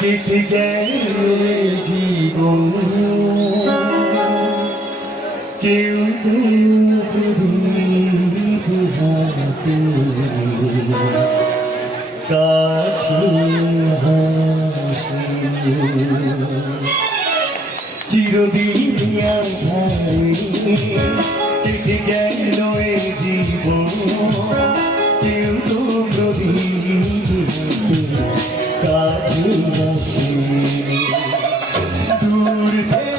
রে জীবন। কেউ কাছে চিরদিন কেটে গেল জীবন। কাছে আসে দূর থেকে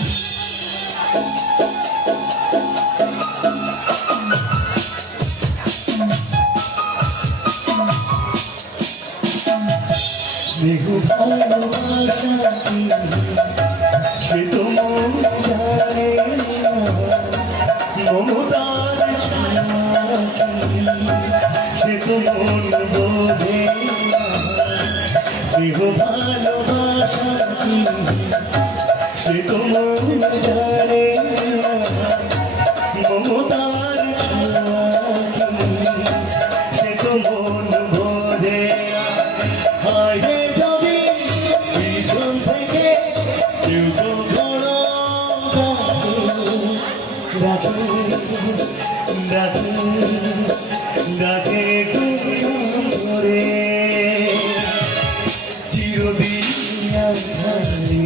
স্নেহ ভালোবাসা সে তো মন জানে মমতার সে তো মন বোঝে স্নেহ ভালোবাসা সে তো মন জানে মমতার ডাকে ডাকে করে চিরদিন আধারে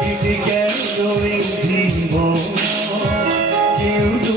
কেটে গেল কেউ তো